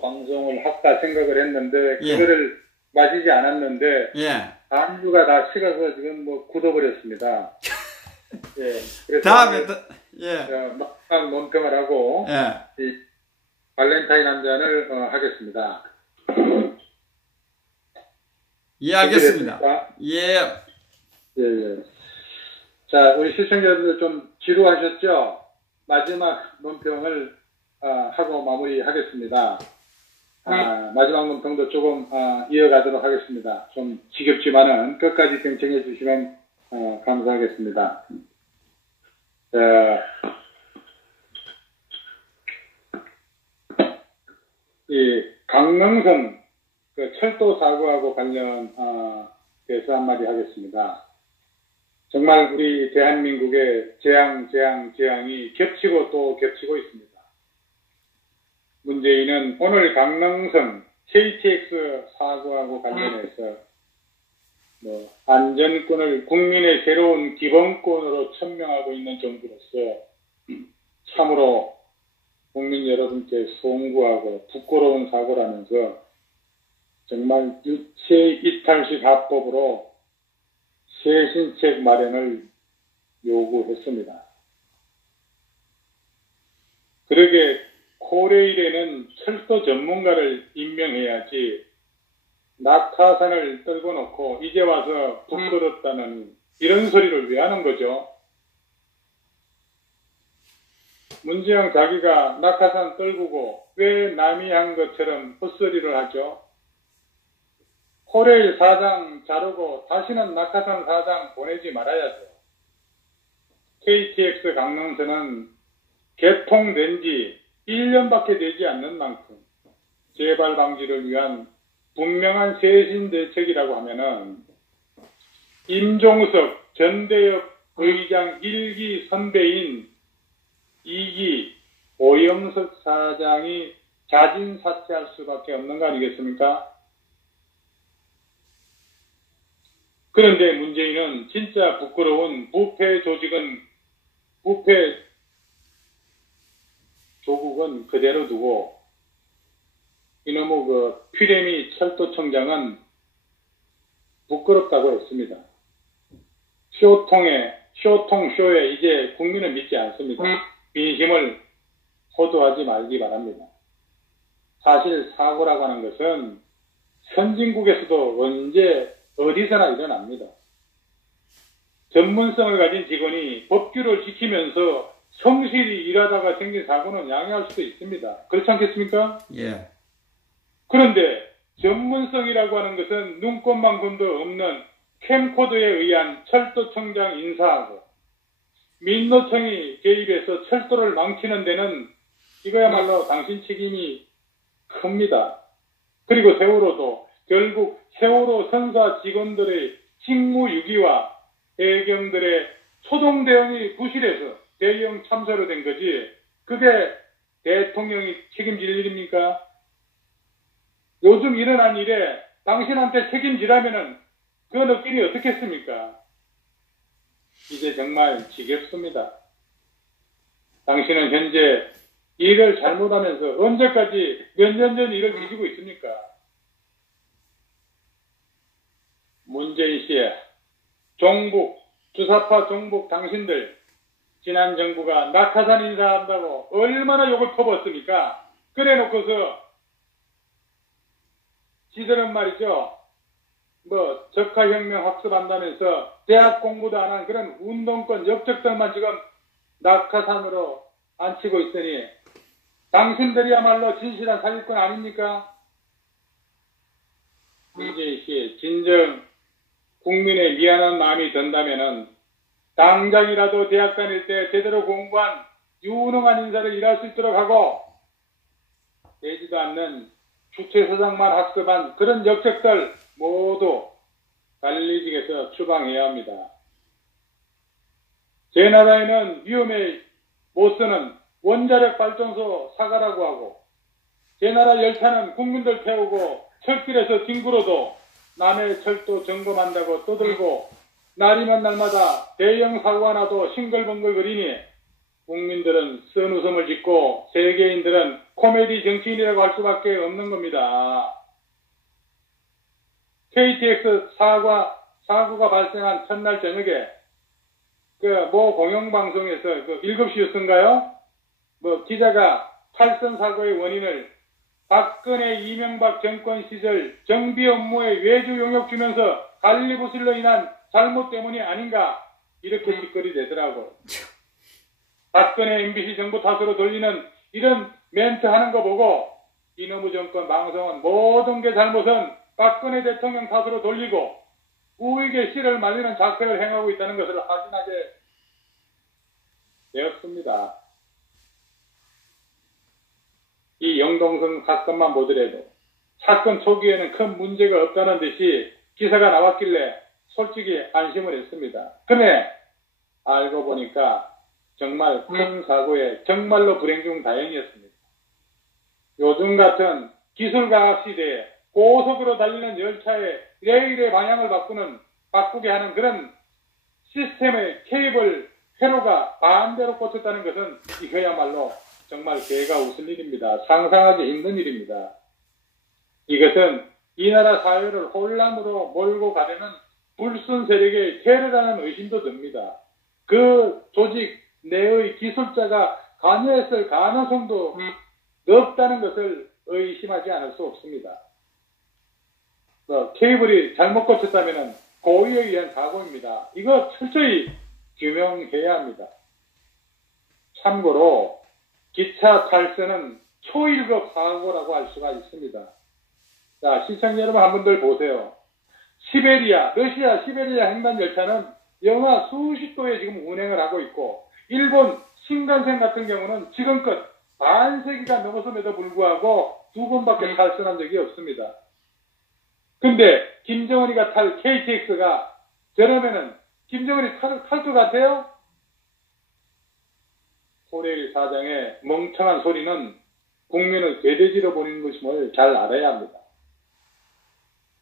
안주 방송을 할까 생각을 했는데 예. 그거를 마시지 않았는데 예. 안주가 다 식어서 지금 뭐 굳어버렸습니다. 예. 그래서 다음에 예. 막상 논평을 하고 예. 이 발렌타인 한 잔을 하겠습니다. 예, 알겠습니다. 예. 예, 예. 자, 우리 시청자분들 좀 지루하셨죠? 마지막 논평을 하고 마무리하겠습니다. 마지막 논평도 조금 이어가도록 하겠습니다. 좀 지겹지만은 끝까지 경청해 주시면 감사하겠습니다. 이 강릉선 그 철도 사고하고 관련해서 한마디 하겠습니다. 정말 우리 대한민국의 재앙이 겹치고 또 겹치고 있습니다. 문재인은 오늘 강릉선 KTX 사고하고 관련해서 안전권을 국민의 새로운 기본권으로 천명하고 있는 정부로서 참으로 국민 여러분께 송구하고 부끄러운 사고라면서 정말 유체 이탈식 합법으로 쇄신책 마련을 요구했습니다. 그러게 코레일에는 철도 전문가를 임명해야지 낙하산을 떨고 놓고 이제 와서 부끄럽다는 이런 소리를 왜 하는 거죠? 문재영 자기가 낙하산 떨구고 왜 남이 한 것처럼 헛소리를 하죠? 코레일 사장 자르고 다시는 낙하산 사장 보내지 말아야죠. KTX 강릉선은 개통된 지 1년밖에 되지 않는 만큼 재발 방지를 위한 분명한 쇄신 대책이라고 하면은 임종석 전대협 의장 1기 선배인 2기 오영석 사장이 자진 사퇴할 수밖에 없는 거 아니겠습니까? 그런데 문재인은 진짜 부끄러운 부패 조국은 그대로 두고 이놈의 그 피레미 철도청장은 부끄럽다고 했습니다. 쇼에 이제 국민은 믿지 않습니다. 민심을 호도하지 말기 바랍니다. 사실 사고라고 하는 것은 선진국에서도 언제 어디서나 일어납니다. 전문성을 가진 직원이 법규를 지키면서 성실히 일하다가 생긴 사고는 양해할 수도 있습니다. 그렇지 않겠습니까? 예. 그런데 전문성이라고 하는 것은 눈꽃만큼도 없는 캠코더에 의한 철도청장 인사하고 민노총이 개입해서 철도를 망치는 데는 이거야말로 당신 책임이 큽니다. 그리고 세월호도 결국 세월호 선사 직원들의 직무유기와 해경들의 초동 대응이 부실해서 대형 참사로 된 거지 그게 대통령이 책임질 일입니까? 요즘 일어난 일에 당신한테 책임지라면은 그 느낌이 어떻겠습니까? 이제 정말 지겹습니다. 당신은 현재 일을 잘못하면서 언제까지 몇 년 전 일을 뒤지고 있습니까? 문재인 씨의 주사파 종북 당신들 지난 정부가 낙하산 인사한다고 얼마나 욕을 퍼붓습니까? 그래 놓고서 지들은 말이죠. 적화혁명 학습한다면서 대학 공부도 안 한 그런 운동권 역적들만 지금 낙하산으로 앉히고 있으니 당신들이야말로 진실한 사기꾼 아닙니까? 문재인 씨 진정 국민의 미안한 마음이 든다면은 당장이라도 대학 다닐 때 제대로 공부한 유능한 인사를 일할 수 있도록 하고 되지도 않는 주최소장만 학습한 그런 역적들 모두 관리직에서 추방해야 합니다. 제 나라에는 위험에 못 쓰는 원자력 발전소 사가라고 하고 제 나라 열차는 국민들 태우고 철길에서 뒹굴어도 남의 철도 점검한다고 떠들고 날이면 날마다 대형 사고가 나도 싱글벙글거리니 국민들은 선웃음을 짓고 세계인들은 코미디 정치인이라고 할 수밖에 없는 겁니다. KTX 사고가 발생한 첫날 저녁에 모 공영방송에서 7시 뉴스인가요? 기자가 탈선 사고의 원인을 박근혜 이명박 정권 시절 정비 업무에 외주 용역 주면서 관리부실로 인한 잘못 때문이 아닌가 이렇게 짓거리 내더라고. 박근혜 MBC 정부 탓으로 돌리는 이런 멘트 하는 거 보고 이놈의 정권 방송은 모든 게 잘못은 박근혜 대통령 탓으로 돌리고 우익의 씨를 말리는 작태를 행하고 있다는 것을 확인하게 되었습니다. 이 영동성 사건만 보더라도 사건 초기에는 큰 문제가 없다는 듯이 기사가 나왔길래 솔직히 안심을 했습니다. 근데 알고 보니까 정말 큰 사고에 정말로 불행 중 다행이었습니다. 요즘 같은 기술과학 시대에 고속으로 달리는 열차의 레일의 방향을 바꾸게 하는 그런 시스템의 케이블 회로가 반대로 꽂혔다는 것은 이거야말로 정말 개가 웃을 일입니다. 상상하기 힘든 일입니다. 이것은 이 나라 사회를 혼란으로 몰고 가려는 불순 세력의 테러라는 의심도 듭니다. 그 조직 내의 기술자가 관여했을 가능성도 높다는 것을 의심하지 않을 수 없습니다. 케이블이 잘못 꽂혔다면 고의에 의한 사고입니다. 이거 철저히 규명해야 합니다. 참고로 기차 탈선은 초일급 사고라고 할 수가 있습니다. 자, 시청자 여러분 한 분들 보세요. 러시아 시베리아 횡단 열차는 영하 수십 도에 지금 운행을 하고 있고, 일본 신간센 같은 경우는 지금껏 반세기가 넘어섬에도 불구하고 2번밖에 탈선한 적이 없습니다. 근데 김정은이가 탈 KTX가 저러면은 김정은이 탈 것 같아요? 코레일 사장의 멍청한 소리는 국민을 괴돼지로 보내는 것임을 잘 알아야 합니다.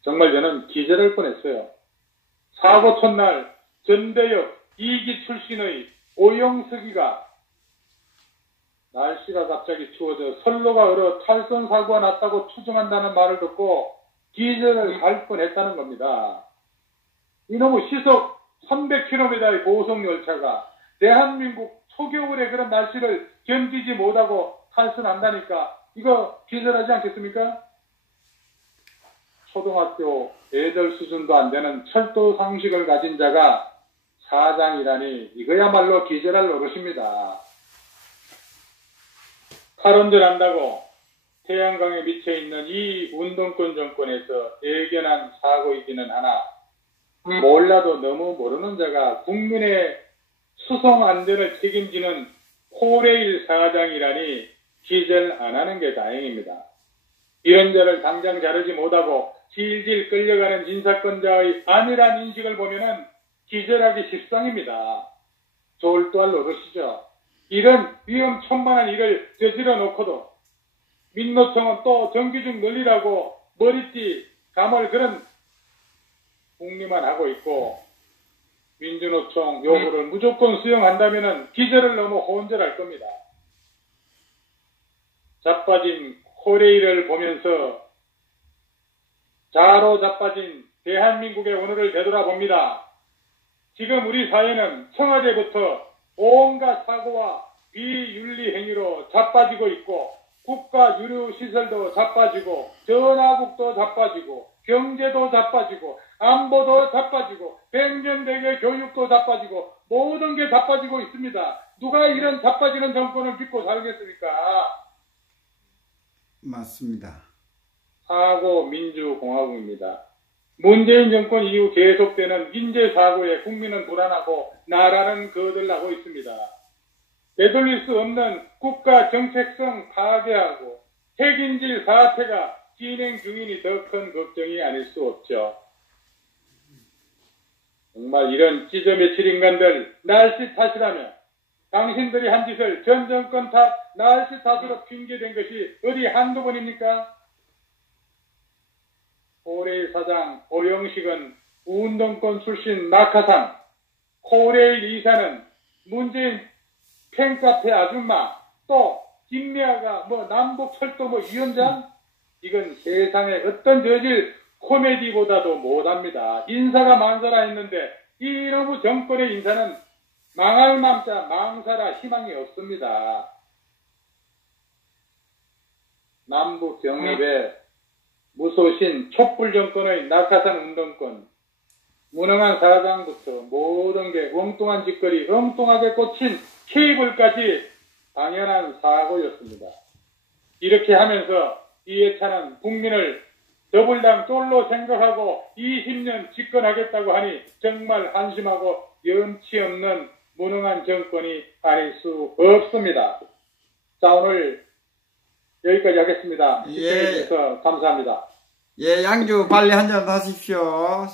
정말 저는 기절할 뻔했어요. 사고 첫날 전대역 2기 출신의 오영석이가 날씨가 갑자기 추워져 선로가 얼어 탈선 사고가 났다고 추정한다는 말을 듣고 기절을 할 뻔했다는 겁니다. 이놈의 시속 300km의 고속 열차가 대한민국 초겨울의 그런 날씨를 견디지 못하고 탈선한다니까 이거 기절하지 않겠습니까? 초등학교 애들 수준도 안 되는 철도 상식을 가진 자가 사장이라니 이거야말로 기절할 노릇입니다. 탈원전한다고 태양광에 미쳐있는 이 운동권 정권에서 예견한 사고이기는 하나 몰라도 너무 모르는 자가 국민의 수송 안전을 책임지는 코레일 사장이라니 기절 안 하는 게 다행입니다. 이런 자를 당장 자르지 못하고 질질 끌려가는 인사권자의 안일한 인식을 보면은 기절하기 십상입니다. 졸도할 노릇이죠. 이런 위험천만한 일을 저질러 놓고도 민노총은 또 정규직 늘리라고 머리띠 감을 그런 궁리만 하고 있고 민주노총 요구를 무조건 수용한다면은 기절을 넘어 혼절할 겁니다. 자빠진 코레일을 보면서 자로 자빠진 대한민국의 오늘을 되돌아봅니다. 지금 우리 사회는 청와대부터 온갖 사고와 비윤리 행위로 자빠지고 있고 국가 유류시설도 자빠지고 전화국도 자빠지고 경제도 자빠지고 안보도 자빠지고 백년대계 교육도 자빠지고 모든 게 자빠지고 있습니다. 누가 이런 자빠지는 정권을 믿고 살겠습니까? 맞습니다. 사고 민주공화국입니다. 문재인 정권 이후 계속되는 인재사고에 국민은 불안하고 나라는 거들나고 있습니다. 되돌릴 수 없는 국가 정책성 파괴하고 핵인질 사태가 진행 중이니 더 큰 걱정이 아닐 수 없죠. 정말 이런 찢어 며칠 인간들 날씨 탓이라며 당신들이 한 짓을 전 정권 탓, 날씨 탓으로 핑계댄 것이 어디 한두 번입니까? 코레일 사장 오영식은 운동권 출신 낙하산, 코레일 이사는 문재인 팬카페 아줌마, 또 김미아가 뭐 남북철도 뭐 위원장, 이건 세상에 어떤 저질 코미디보다도 못합니다. 인사가 만사라 했는데 이놈의 정권의 인사는 망할 망자 망사라 희망이 없습니다. 남북 경협에 무소신 촛불 정권의 낙하산 운동권, 무능한 사장부터 모든 게 엉뚱한 짓거리, 엉뚱하게 꽂힌 케이블까지 당연한 사고였습니다. 이렇게 하면서 이해찬은 국민을 더불당 쫄로 생각하고 20년 집권하겠다고 하니 정말 한심하고 염치 없는 무능한 정권이 아닐 수 없습니다. 자, 오늘 여기까지 하겠습니다. 시청해 주셔서 감사합니다. 예, 양주 빨리 한잔 하십시오.